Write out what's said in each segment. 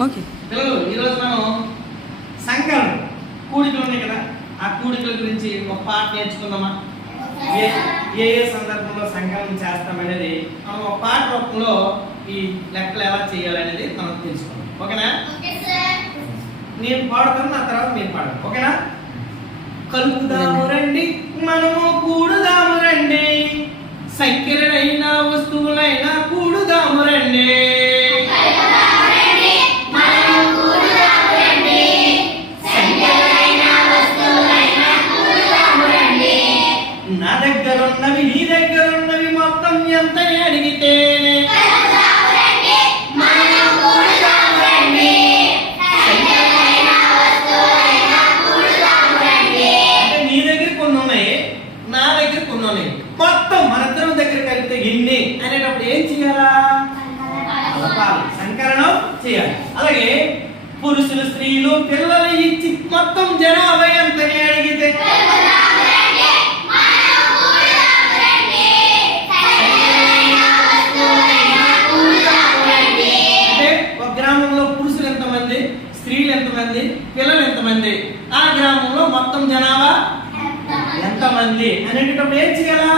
Okay పిల్లలు ఈరోజు మనం సంఖ్యలు కూడికలు ఉన్నాయి కదా, ఆ కూడికల గురించి ఒక పాట నేర్చుకుందామా? ఏ ఏ సందర్భంలో సంఖ్యలను చేస్తామనేది మనం ఒక పాట రూపంలో ఈ లెక్కలు ఎలా చేయాలనేది మనం తెలుసుకుందాం. ఓకేనా? నేను పాడుతాను, నా తర్వాత మీరు పాడండి. ఓకేనా? కలుపుదాము రండి, మనము కూడుదాము రండి, సంఖ్యలైన వస్తువులైనా కూడుదాము రండి. నా దగ్గర ఉన్నవి నీ దగ్గర ఉన్నవి మొత్తం ఎంత అడిగితే నీ దగ్గర కొన్ని ఉన్నాయి, నా దగ్గర కొన్ని ఉన్నాయి, మొత్తం మనిద్దరం దగ్గర కలిపితే ఎన్ని అనేటప్పుడు ఏం చేయాలా? సంకలనం చేయాలి. అలాగే పురుషులు స్త్రీలు పిల్లలు ఇచ్చి మొత్తం జనాభా ఎంతని అడిగితే గ్రామంలో పురుషులు ఎంతమంది, స్త్రీలు ఎంతమంది, పిల్లలు ఎంతమంది, ఆ గ్రామంలో మొత్తం జనాభా ఎంతమంది అనేటప్పుడు ఏం చేయాలా?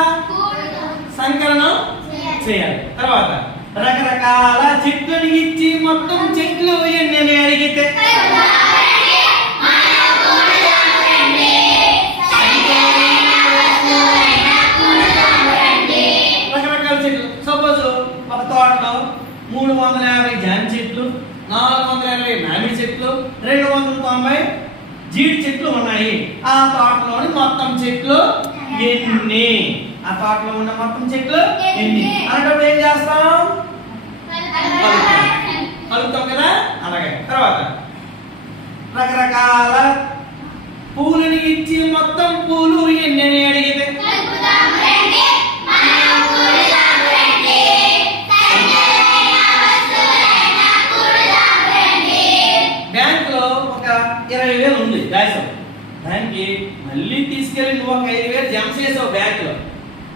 సంకలనం చేయాలి. తర్వాత రకరకాల చెట్లను ఇచ్చి మొత్తం చెట్లు ఎన్ని అడిగితే రకరకాల చెట్లు. సపోజ్ ఒక తోటలో 350 జామ చెట్లు, 420 మామిడి చెట్లు, 290 జీడి చెట్లు ఉన్నాయి. ఆ తోటలోని మొత్తం చెట్లు ఎన్ని? ఆ తోటలో ఉన్న మొత్తం చెట్లు ఎన్ని అనేటప్పుడు ఏం చేస్తాం? కలుపుతాం కదా. అలాగే తర్వాత రకరకాల పూలని ఇచ్చి మొత్తం పూలు ఎన్ని అడిగితే బ్యాంకులో ఒక 20,000 ఉంది దాసావు, దానికి మళ్ళీ తీసుకెళ్ళి నువ్వు ఒక 5,000 జమ చేసావు బ్యాంకులో,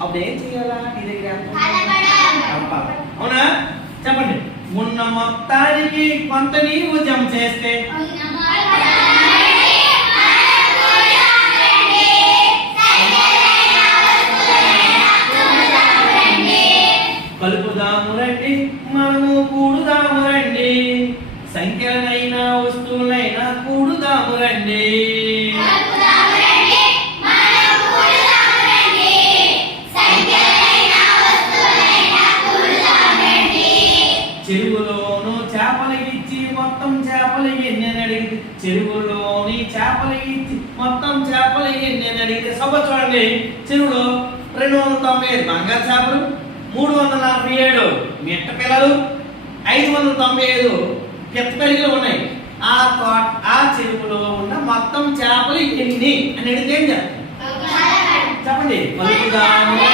అప్పుడు ఏం చేయాలా? నీ దగ్గర అవునా? చెప్పండి. ఉన్న మొత్తానికి కొంత నీవు జమ చేస్తే కలుపుదాము రండి, మనము కూడుదాము రండి, సంఖ్యలైనా వస్తువులైనా కూడుదాము రండి. చెరువులోను చేపలు ఇచ్చి మొత్తం చేపలు ఎన్ని అడిగితే చెరువులోని చేపలు ఇచ్చి మొత్తం చేపలు ఎన్ని అడిగితే సపోజ్ చూడండి, చెరువులో 295 బంగారు చేపలు, 347 మిట్ట పిల్లలు, 595 పిత్త పిల్లలు ఉన్నాయి. ఆ చెరువులో ఉన్న మొత్తం చేపలు ఎన్ని అని అడిగితే ఏం చేస్తారు? చెప్పండి. కలుపుదాము